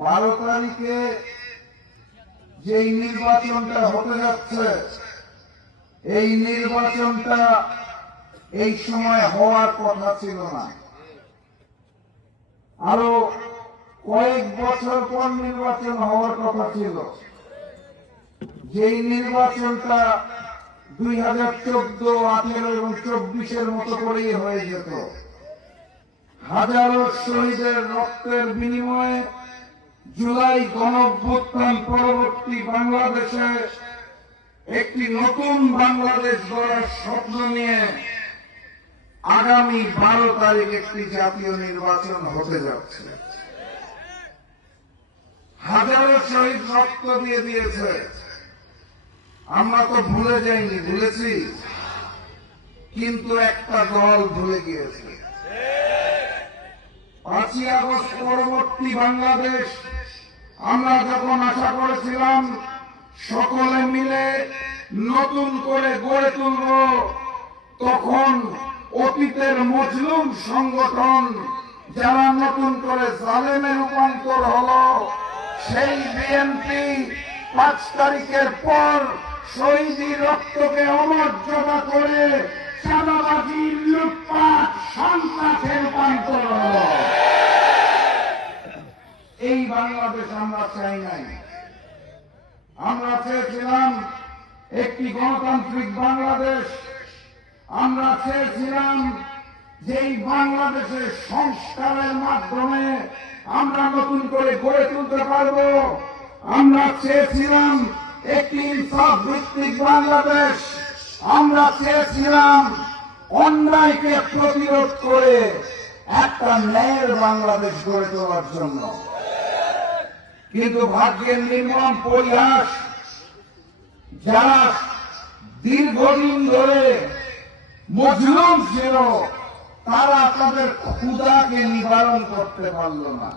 12 তারিখে যেই নির্বাচনটা হতে যাচ্ছে, এই নির্বাচনটা এই সময় হওয়ার কথা ছিল না। আরো কয়েক বছর পর নির্বাচন হওয়ার কথা ছিল। যেই নির্বাচনটা 2014, 18 এবং 24-এর মতো করেই হয়ে যেত। হাজারো শহীদের রক্তের বিনিময়ে জুলাই গণঅভ্যুত্থান পরবর্তী বাংলাদেশে একটি নতুন বাংলাদেশ গড়ার স্বপ্ন নিয়ে আগামী 12 তারিখ একটি জাতীয় নির্বাচন হতে যাচ্ছে। হাজারো শহীদ রক্ত দিয়ে দিয়েছে, আমরা তো ভুলে যাইনি, ভুলেছি, কিন্তু একটা দল ভুলে গিয়েছে। 5ই আগস্ট পরবর্তী বাংলাদেশ আমরা যখন আশা করেছিলাম সকলে মিলে নতুন করে গড়ে তুলব, তখন অতীতের মজলুম সংগঠন যারা নতুন করে জালেমে রূপান্তর হলো, সেই বিএনপি 5 তারিখের পর শহীদি রক্তকে অমর্যাদা করে চাঁদাবাজি, লুটপাট, সন্ত্রাসে রূপান্তর হল। এই বাংলাদেশ আমরা চাই নাই। আমরা চেয়েছিলাম একটি গণতান্ত্রিক বাংলাদেশ। আমরা চেয়েছিলাম যেই বাংলাদেশের সংস্কারের মাধ্যমে আমরা নতুন করে গড়ে তুলতে পারব। আমরা চেয়েছিলাম একটি ইনসাফ ভিত্তিক বাংলাদেশ। আমরা চেয়েছিলাম অন্যায়কে প্রতিরোধ করে একটা ন্যায়ের বাংলাদেশ গড়ে তোলার জন্য। কিন্তু ভাগ্যের নির্মম পরিহাস, যারা দীর্ঘদিন ধরে মজলুম ছিল, তারা তাদের ক্ষুধাকে নিবারণ করতে পারল না।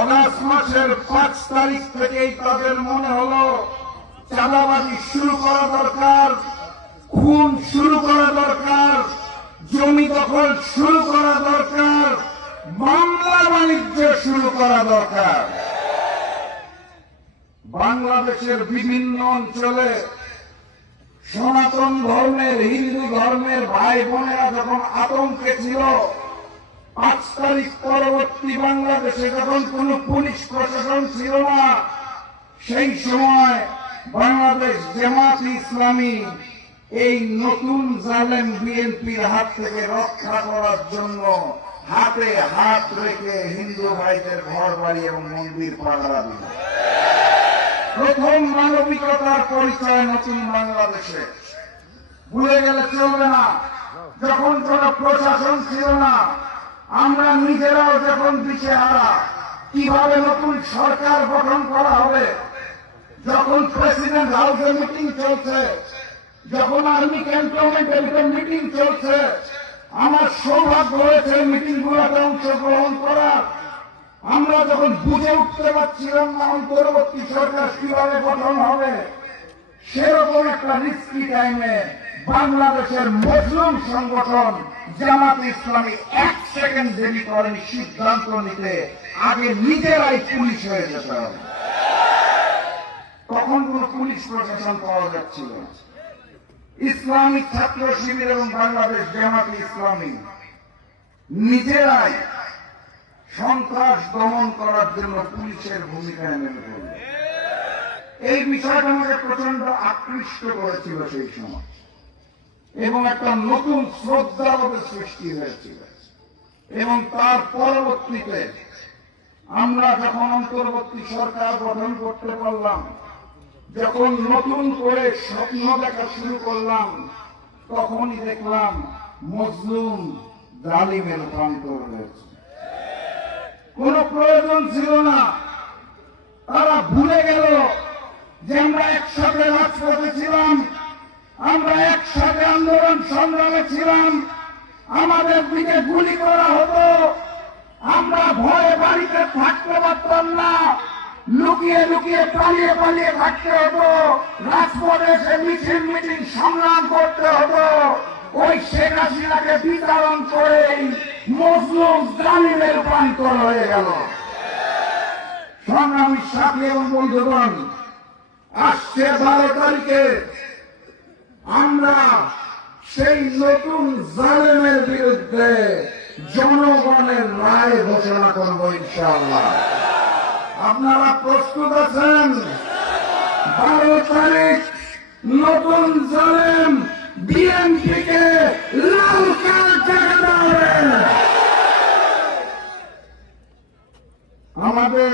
অগাস্ট মাসের 5 তারিখ থেকেই তাদের মনে হলো চাঁদাবাজি শুরু করা দরকার, খুন শুরু করা দরকার, জমি দখল শুরু করা দরকার, মামলা বাণিজ্য শুরু করা দরকার। বাংলাদেশের বিভিন্ন অঞ্চলে সনাতন ধর্মের, হিন্দু ধর্মের ভাই বোনেরা যখন আতঙ্কে ছিল, 5 তারিখ পরবর্তী বাংলাদেশে যখন কোন পুলিশ প্রশাসন ছিল না, সেই সময় বাংলাদেশ জামায়াতে ইসলামী এই নতুন জালেম বিএনপির হাত থেকে রক্ষা করার জন্য হাতে হাত রেখে হিন্দু ভাইদের ঘর বাড়ি এবং মন্দির পাহারা দিল। প্রথম মানবিকতার পরিচয় নতুন বাংলাদেশে। ভুলে গেলে চলবে না, যখন কোন প্রশাসন ছিল না, আমরা নিজেরাও যখন দিশেহারা, কিভাবে নতুন সরকার গঠন করা হবে, যখন প্রেসিডেন্ট হাউসে মিটিং চলছে, যখন আর্মি ক্যান্টনমেন্টে মিটিং চলছে, আমার সৌভাগ্য হয়েছে মিটিংগুলোতে অংশগ্রহণ করার। আমরা যখন বুঝে উঠতে পারছিলাম না অন্তর্বর্তী সরকার কিভাবে গঠন হবে, সেরকম একটা রিস্কি টাইমে বাংলাদেশের মজলুম সংগঠন জামায়াতে ইসলামী 1 সেকেন্ড দেরি করেন সিদ্ধান্ত নিতে, আগে নিজেরাই পুলিশ হয়ে যেতে হবে। তখন কোন পুলিশ প্রশাসন পাওয়া যাচ্ছিল না। ইসলামিক ছাত্র শিবির এবং বাংলাদেশ জামায়াতে ইসলামী নিজেরাই সন্ত্রাস দমন করার জন্য পুলিশের ভূমিকায় নেমে পড়ল। এই বিষয়টা আমাকে প্রচন্ড আকৃষ্ট করেছিল সেই সময়, এবং একটা নতুন শ্রদ্ধাবোধের সৃষ্টি হয়েছিল। এবং তার পরবর্তীতে আমরা যখন অন্তর্বর্তী সরকার গঠন করতে পারলাম, যখন নতুন করে স্বপ্ন দেখা শুরু করলাম, তখনই দেখলাম মজলুম জালিমে রূপান্তর হয়েছে। কোন প্রয়োজন ছিল না। তারা ভুলে গেল যে আমরা একসাথে রাজপথে ছিলাম, আমরা একসাথে আন্দোলন সংগ্রামে ছিলাম। আমাদের দিকে গুলি করা হতো, আমরা ভয়ে বাড়িতে থাকতে পারতাম না, লুকিয়ে লুকিয়ে পালিয়ে পালিয়ে থাকতে হতো, রাজপথে এসে মিটিং সংগ্রাম করতে হতো। ওই শেখ হাসিনাকে বিতরণ করেই মজলুম জালিমে রূপান্তর হয়ে গেল। সংগ্রামী সাথী এবং বন্ধুগণ, আসছে 12 তারিখে আমরা সেই নতুন জালেমের বিরুদ্ধে জনগণের রায় ঘোষণা করব ইনশাআল্লাহ। আপনারা প্রস্তুত আছেন? 12 তারিখ নতুন জালেম বিএনপিকে লাল কার্ড দেখাতে হবে। আমাদের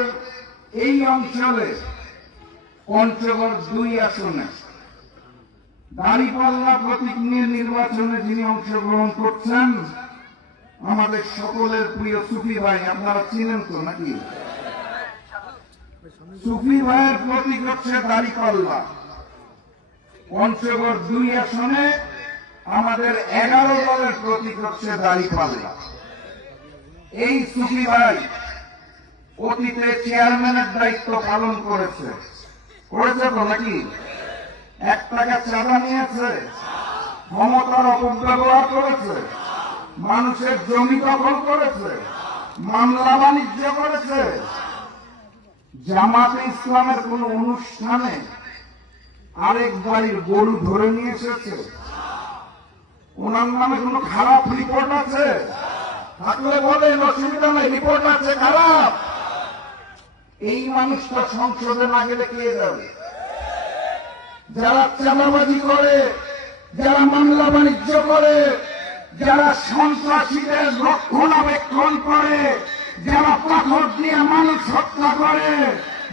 এই অঞ্চলে পঞ্চগড় 2 আসনে দাঁড়িপাল্লা প্রতীক নিয়ে নির্বাচনে যিনি অংশগ্রহণ করছেন, আমাদের সকলের প্রিয় সুফি ভাই। আপনারা চিনেন তো নাকি? সুফি ভাইয়ের প্রতীক হচ্ছে দাঁড়িপাল্লা। পঞ্চগড় 2 আসনে আমাদের 11 দলের প্রতীক হচ্ছে দাঁড়িপাল্লা। এই সুফি ভাই অতীতে চেয়ারম্যানের দায়িত্ব পালন করেছে তো নাকি? 1 টাকা চাঁদা নিয়েছে, ক্ষমতার অপব্যবহার করেছে, মানুষের জমি দখল করেছে, মামলা বাণিজ্য করেছে। জামাতে ইসলামের কোন অনুষ্ঠানে আরেক বাড়ির গরু ধরে নিয়ে এসেছে? ওনার নামে কোন খারাপ রিপোর্ট আছে? থাকলে বলেন, অসুবিধা নেই, রিপোর্ট আছে খারাপ। এই মানুষটা সংসদে না গেলে কে যাবে? যারা চাঁদাবাজি করে, যারা মামলা বাণিজ্য করে, যারা সন্ত্রাসীদের রক্ষণাবেক্ষণ করে, যারা পাথর দিয়ে মানুষ হত্যা করে,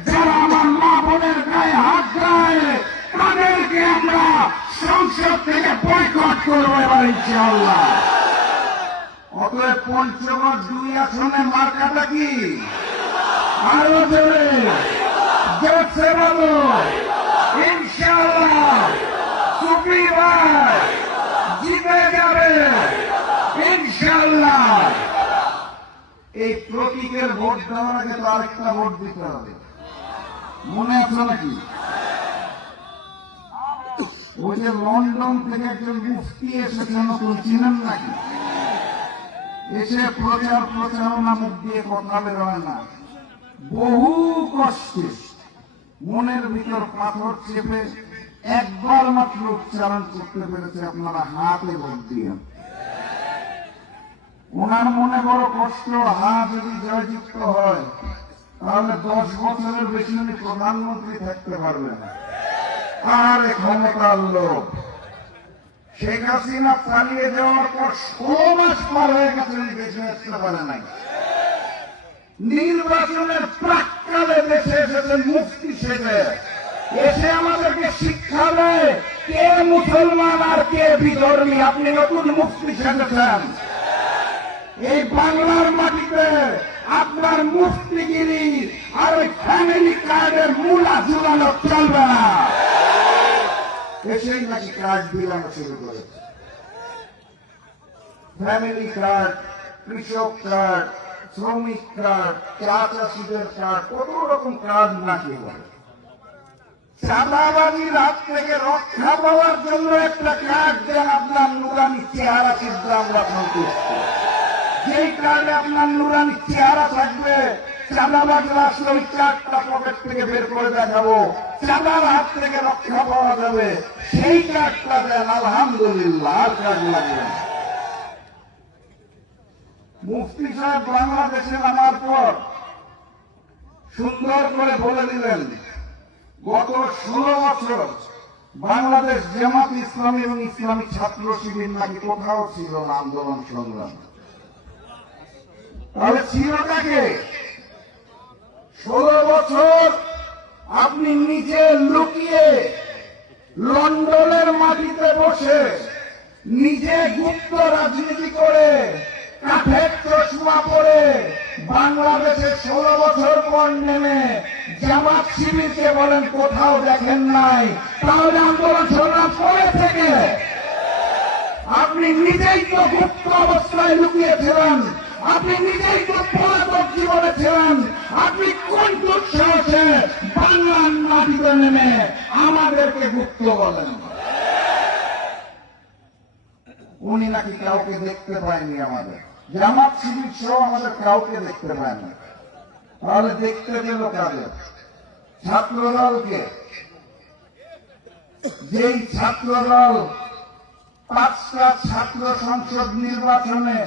যারা আমার মা বোনের গায়ে হাত দেয়, তাদেরকে আমরা সংসদ থেকে বয়কট করবো এবার ইনশাআল্লাহ। অতএব পঞ্চগড় 2 আসনে মার্কাটা কি? আরো জোরে জোরসে বলো ইনশাআল্লাহ। সুফি ভাই জিতে যাবে ইনশাআল্লাহ। এই প্রতীকের ভোট দেওয়ার আগে তো আরেকটা ভোট দিতে হবে, মনে আছে নাকি? ওই যে লন্ডন থেকে একজন মুফতি এসেছে, নতুন চিনেন নাকি? এসে প্রচারণা মুখ দিয়ে কথা বেরোয় না, বহু কষ্টে মনের ভিতর পাথর চেপে একবার মাত্র উচ্চারণ করতে পেরেছে। আপনারা হাতে ভোট দিয়ে। ওনার মনে বড় কষ্ট, হাত যদি জয়যুক্ত হয় তাহলে 10 বছরের বেশি উনি প্রধানমন্ত্রী থাকতে পারবেন। আর ক্ষমতার লোক শেখ হাসিনা পালিয়ে যাওয়ার পর 16 মাস পার হয়ে গেছে, উনি দেশে আসতে পারে নাই। নির্বাচনের প্রাক্কালে দেশে এসেছেন মুফতি সেজে, এসে আমাদেরকে শিক্ষা দেয় কে মুসলমান আর কে বিধর্মী। আপনি নতুন মুফতি সেজেছেন। এই বাংলার মাটিতে আপনার মুফতিগিরি আর ওই ফ্যামিলি কার্ডের মূলা ঝুলানো চলবে না। এসেই নাকি কার্ড বিলানো শুরু করেছে। ফ্যামিলি কার্ড, কৃষক কার্ড, শ্রমিক কার্ড, চা চাষিদের কার্ড, কত রকম কার্ড নাকি বলে। চাঁদাবাজির হাত থেকে রক্ষা পাওয়ার জন্য একটা কার্ড দেন, আপনার নুরানি চেহারা চিত্র আমরা সন্তুষ্ট। যেই কার্ডে আপনার নুরানি চেহারা থাকবে, চাঁদাবাজরা আসলে ওই কার্ডটা পকেট থেকে বের করে দেখাবো, চাঁদার হাত থেকে রক্ষা পাওয়া যাবে, সেই কার্ডটা দেন। আলহামদুলিল্লাহ, আর কার্ড লাগবে না। মুফতি সাহেব বাংলাদেশে নামার পর সুন্দর করে বলে দিলেন, গত 16 বছর বাংলাদেশ জামাত ইসলামী এবং ইসলামী ছাত্র শিবির নাকি কোথাও ছিল না আন্দোলন সংগ্রাম। তাহলে ছিলটাকে 16 বছর আপনি নিজে লুকিয়ে লন্ডনের মাটিতে বসে নিজে গুপ্ত রাজনীতি করে কাঠের চশমা পরে বাংলাদেশে 16 বছর পর নেমে জামাত শিবিরকে বলেন কোথাও দেখেন নাই। তাহলে আন্দোলন সংগ্রাম করে থেকে আপনি নিজেই তো গুপ্ত অবস্থায় লুকিয়েছিলেন, আপনি নিজেই তো পলাতক জীবনে ছিলেন। আপনি কোন দুঃসাহসে বাংলার মাটিতে নেমে আমাদেরকে গুপ্ত বলেন? উনি নাকি কাউকে দেখতে পায়নি, আমাদের জামাত শিবির সহ আমাদের কাউকে দেখতে পায় না। তাহলে দেখতে দিল কাদের? ছাত্রদলকে। যেই ছাত্রদল 5টা ছাত্র সংসদ নির্বাচনে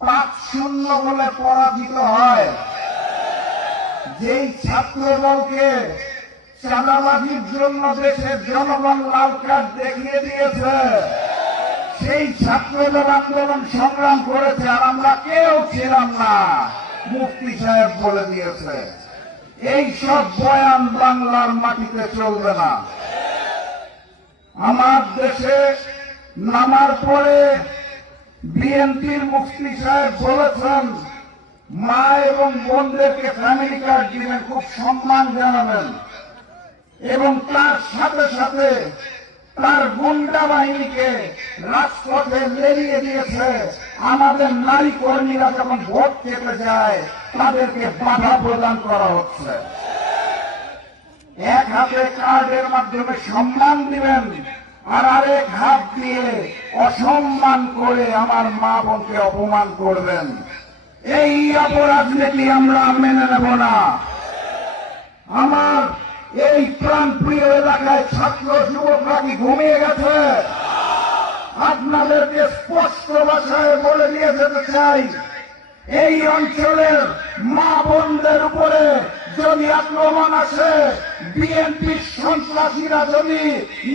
5-0 বলে পরাজিত হয়, যেই ছাত্রদলকে চাঁদাবাজির জন্য দেশের জনগণ লাল কার্ড দেখিয়ে দিয়েছে, সেই ছাত্রদল আন্দোলন সংগ্রাম করেছে, আর আমরা কেউ ছিলাম না। মুফতি সাহেব বলে দিয়েছে। এই সব বয়ান বাংলার মাটিতে চলবে না। আমার দেশে নামার পরে বিএনপির মুফতি সাহেব বলেছেন, মা এবং বোনদেরকে ফ্যামিলি কার্ড দিবেন, খুব সম্মান জানাবেন, এবং তার সাথে সাথে তার গুন্ডা বাহিনীকে রাজপথে লেলিয়ে দিয়েছে। আমাদের নারী কর্মীরা যখন ভোট খেতে যায় তাদেরকে বাধা প্রদান করা হচ্ছে। এক হাতে কার্ডের মাধ্যমে সম্মান দিবেন, আর আরেক হাত দিয়ে অসম্মান করে আমার মা বোনকে অপমান করবেন। এই অপরাজনীতি আমরা মেনে নেব না। আমার এই প্রাণপ্রিয় এলাকায় ছাত্র যুবকরা কি ঘুমিয়ে গেছে? আপনাদেরকে স্পষ্ট ভাষায় বলে দিয়ে যেতে চাই, এই অঞ্চলের মা বোনদের উপরে যদি আক্রমণ আসে, বিএনপির সন্ত্রাসীরা যদি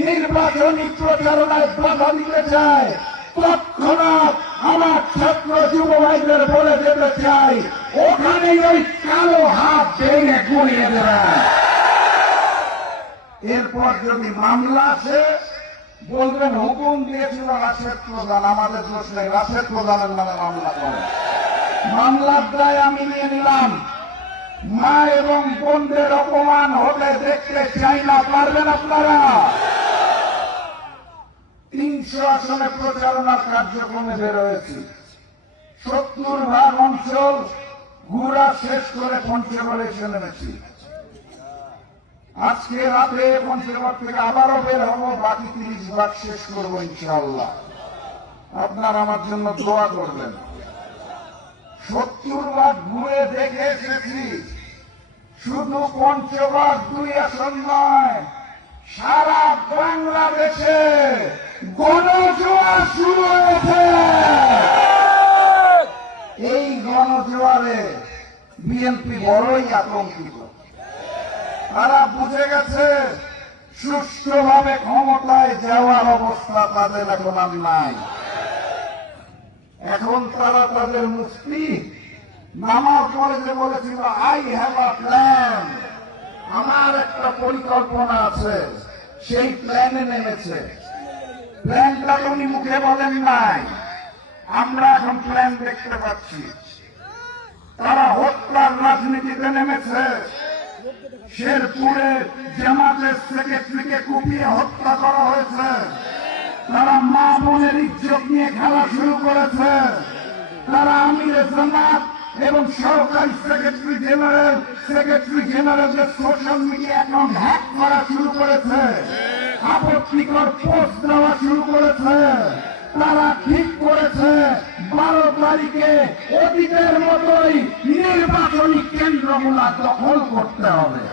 নির্বাচনী প্রচারণায় বাধা দিতে চায়, তৎক্ষণাৎ আমার ছাত্র যুব ভাইদের বলে যেতে চাই, ওখানেই ওই কালো হাত ভেঙে গুঁড়িয়ে দেবেন। এরপর যদি মামলা আসে, বলবেন হুকুম দিয়েছিল রাশেদ প্রধান, আমাদের দোষ নেই, রাশেদ প্রধানের নামে মামলা করে। মামলার দায় আমি নিয়ে নিলাম। মা এবং বোনদের অপমান হলে দেখতে চাই না। পারবেন আপনারা? 300 আসনে প্রচারণার কার্যক্রমে বেরোয়েছি। 70 অঞ্চল ঘুরা শেষ করে পঞ্চগড়ে এসে নেমেছি। আজকে রাতে পঞ্চগড় থেকে আবারও বের হব, বাকি 30 শেষ করবো ইনশাআল্লাহ। আপনারা আমার জন্য দোয়া করবেন। 70 ঘুরে দেখে এসেছি। শুধু পঞ্চগড় 2 আসন নয়, সারা বাংলাদেশে গণজোয়ার শুরু হয়েছে। এই গণজোয়ারে বিএনপি বড়ই আতঙ্কিত। তারা বুঝে গেছে সুষ্ঠুভাবে ক্ষমতায় যাওয়ার অবস্থা তাদের এখন আর নাই। এখন তারা তাদের মুফতি নামার পরে যে বলেছিল, আই হ্যাভ আ প্ল্যান, আমার একটা পরিকল্পনা আছে, সেই প্ল্যানে নেমেছে। প্ল্যানটা উনি মুখে বলেন নাই, আমরা এখন প্ল্যান দেখতে পাচ্ছি। তারা হত্যার রাজনীতিতে নেমেছে। শেরপুরে জামাতের সেক্রেটারিকে কুপিয়ে হত্যা করা হয়েছে। তারা মা বোনের ইজ্জত নিয়ে খেলা শুরু করেছে। তারা আমিরে জামাত এবং সরকারি সেক্রেটারি জেনারেলের সোশ্যাল মিডিয়া অ্যাকাউন্ট হ্যাক করা শুরু করেছে। আপত্তিকর পোস্ট দেওয়া শুরু করেছে। তারা ঠিক করেছে 12 তারিখে অতীতের মতোই নির্বাচনী কেন্দ্রগুলা দখল করতে হবে।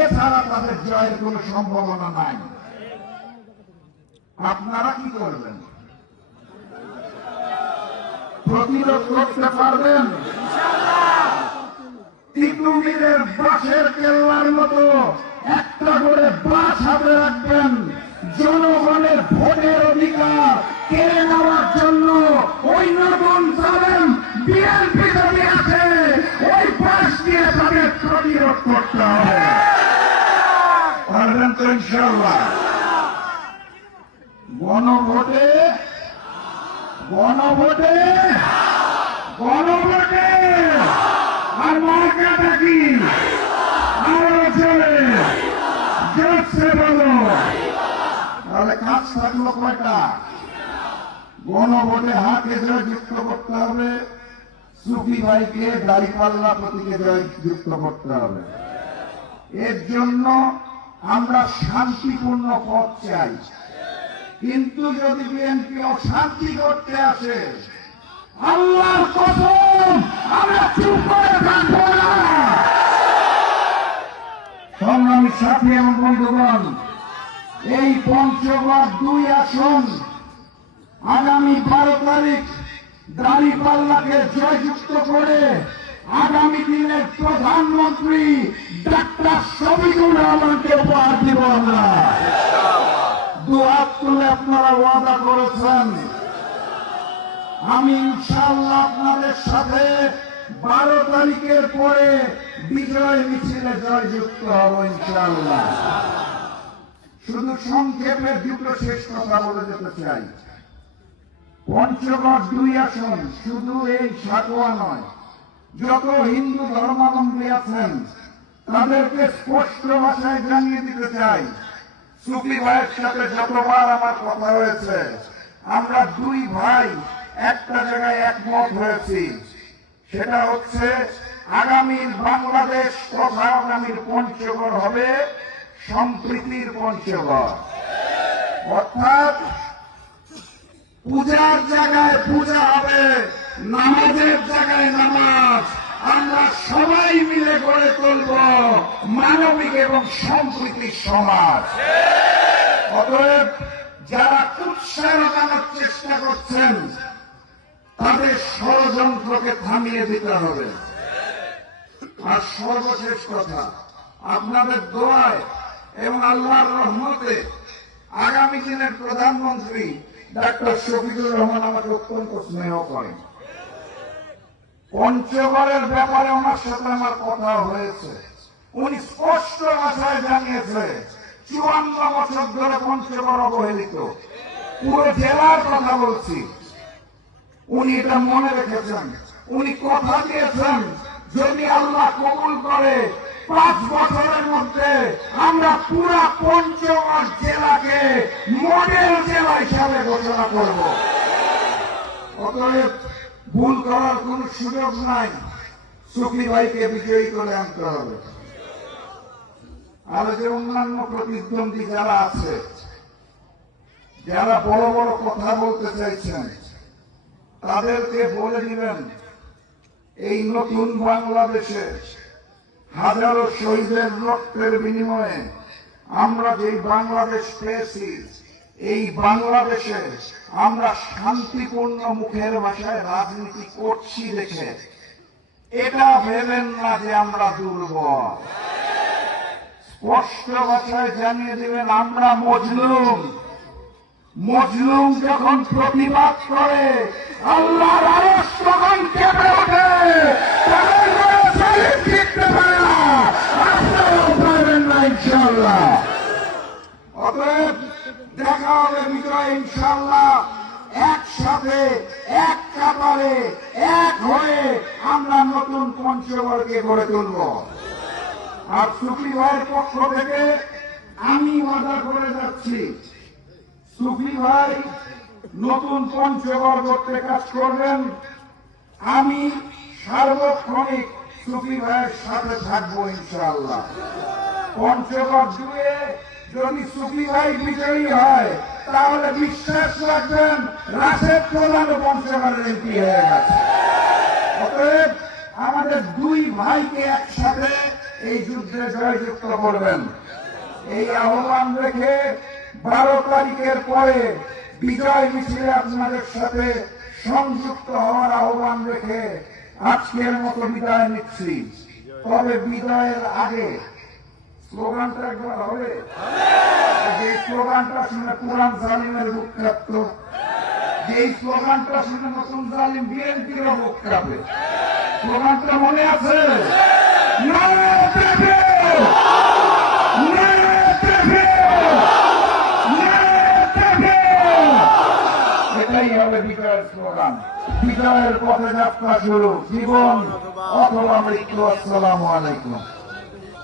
এছাড়া তাদের জয়ের কোন সম্ভাবনা নাই। আপনারা কি করবেন? প্রতিরোধ করতে পারবেন? তিতুমিরের বাঁশের কেল্লার মতো একটা করে বাঁশ হাতে রাখবেন। জনগণের ভোটের অধিকার কেড়ে নেওয়ার জন্য ওই নতুন চালেন বিএনপি যদি আছে, ওই বাঁশ দিয়ে তাদের প্রতিরোধ করতে হবে। পারবেন তো ইনশাআল্লাহ? গণভোটে গণভোটে গণভোটে আর মার্কাটা কি? আরো চলে জোরসে বলো। তাহলে কাজ থাকলো কয়টা? গণভোটে হাকে জয় যুক্ত করতে হবে, সুফি ভাইকে দাঁড়িপাল্লা প্রতীকে জয় যুক্ত করতে হবে। এর জন্য আমরা শান্তিপূর্ণ পথ চাই। কিন্তু যদি বিএনপি অশান্তি করতে আসে, আল্লাহর কসম আমরা চুপ করে থাকবো সাথী এবং বন্ধুগণ, এই পঞ্চগড় 2 আসন আগামী 12 তারিখ দাঁড়িপাল্লাকে জয়যুক্ত করে আগামী দিনের প্রধানমন্ত্রী ডাক্তার শফিকুর রহমানকে উপহার দিব আমরা। দুহাত তুলে আপনারা ওয়াদা করেছেন, আমি ইনশাআল্লাহ আপনাদের সাথে 12 তারিখের পরে বিজয় মিছিলে জয়যুক্ত হব ইনশাআল্লাহ। শুধু সংক্ষেপে দুটো শেষ কথা বলে যেতে চাই। পঞ্চগড় 2 আসন শুধু এই সাতোয়া নয়, যত হিন্দু ধর্মাবলম্বী আছেন তাদেরকে স্পষ্ট ভাষায় জানিয়ে দিতে চাই, সুফি ভাইয়ের সাথে যতবার আমার কথা হয়েছে, আমরা 2 ভাই একটা জায়গায় একমত হয়েছি। সেটা হচ্ছে আগামীর বাংলাদেশ তথা আগামীর পঞ্চগড় হবে সম্প্রীতির পঞ্চগড়। অর্থাৎ পূজার জায়গায় পূজা হবে, নামাজের জায়গায় নামাজ। আমরা সবাই মিলে গড়ে তুলব মানবিক এবং সম্প্রীতির সমাজ। অতএব যারা কুৎসা লাগানোর চেষ্টা করছেন তাদের ষড়যন্ত্রকে থামিয়ে দিতে হবে। আর সর্বশেষ কথা, আপনাদের দোয়ায় এবং আল্লাহর রহমতে আগামী দিনের প্রধানমন্ত্রী ডাক্তার শফিকুর রহমান আমাকে অত্যন্ত স্নেহ করেন। পঞ্চগড়ের ব্যাপারে ওনার সাথে আমার কথা হয়েছে, উনি স্পষ্ট ভাষায় জানিয়েছে 54 বছর ধরে পঞ্চগড় অবহেলিত। পুরো জেলার কথা বলছি, উনি এটা মনে রেখেছেন। উনি কথা দিয়েছেন যদি আল্লাহ কবুল করে 5 বছরের মধ্যে আমরা পুরা পঞ্চগড় জেলাকে মডেল জেলা হিসাবে ঘোষণা করব। অতএব ভুল করার কোন সুযোগ নাই, সুফি ভাইকে বিজয়ী করে আনতে হবে। আর যে অন্যান্য প্রতিদ্বন্দ্বী যারা আছে, যারা বড় বড় কথা বলতে চাইছেন, তাদেরকে বলে দিবেন এই নতুন বাংলাদেশে হাজারো শহীদের রক্তের বিনিময়ে আমরা যে বাংলাদেশ পেয়েছি, এই বাংলাদেশে আমরা শান্তিপূর্ণ মুখের ভাষায় রাজনীতি করছি দেখে এটা ভেবেন না যে আমরা দুর্বল। স্পষ্ট ভাষায় জানিয়ে দিবেন আমরা মজলুম। মজলুম যখন প্রতিবাদ করে আল্লাহর আরশ তখন কেঁপে ওঠে, জিততে পারে না, আপনারাও পারবেন না ইনশাআল্লাহ। অতএব দেখা হবে বিজয় ইনশাআল্লাহ। একসাথে এক কাতারে এক হয়ে আমরা নতুন পঞ্চগড়কে গড়ে তুলব। আর সুফি ভাইয়ের পক্ষ থেকে আমি ওয়াদা করে যাচ্ছি, সুফি ভাই নতুন পঞ্চগড় করতে কাজ করবেন, আমি সার্বক্ষণিক সুফি ভাইয়ের সাথে থাকবো ইনশাআল্লাহ। পঞ্চগড় 2-এ যদি সুফি ভাই বিজয়ী হয় তাহলে বিশ্বাস রাখবেন রাশেদ প্রধান পঞ্চগড়ের এমপি হয়ে গেছে। অতএব আমাদের 2 ভাইকে একসাথে এই যুদ্ধে জয়যুক্ত করবেন, এই আহ্বান রেখে 12 তারিখের পরে বিজয় মিছিলে আপনাদের সাথে সংযুক্ত হওয়ার আহ্বান রেখে আজকের মতো বিদায় নিচ্ছি। তবে বিদায়ের আগে স্লোগানটা একবার হবে, যে স্লোগানটা শুনে পুরান জালিমের বুক কাঁপত, যে স্লোগানটা শুনে নতুন জালিম বিএনপিরও বুক কাঁপে। স্লোগানটা মনে আছে? নারায়ে তাকবীর, নারায়ে তাকবীর, নারায়ে তাকবীর। এটাই হবে বিজয়ের স্লোগান। বিজয়ের পথে যাত্রা শুরু, জীবন অথবা মৃত্যু। আসসালামু আলাইকুম।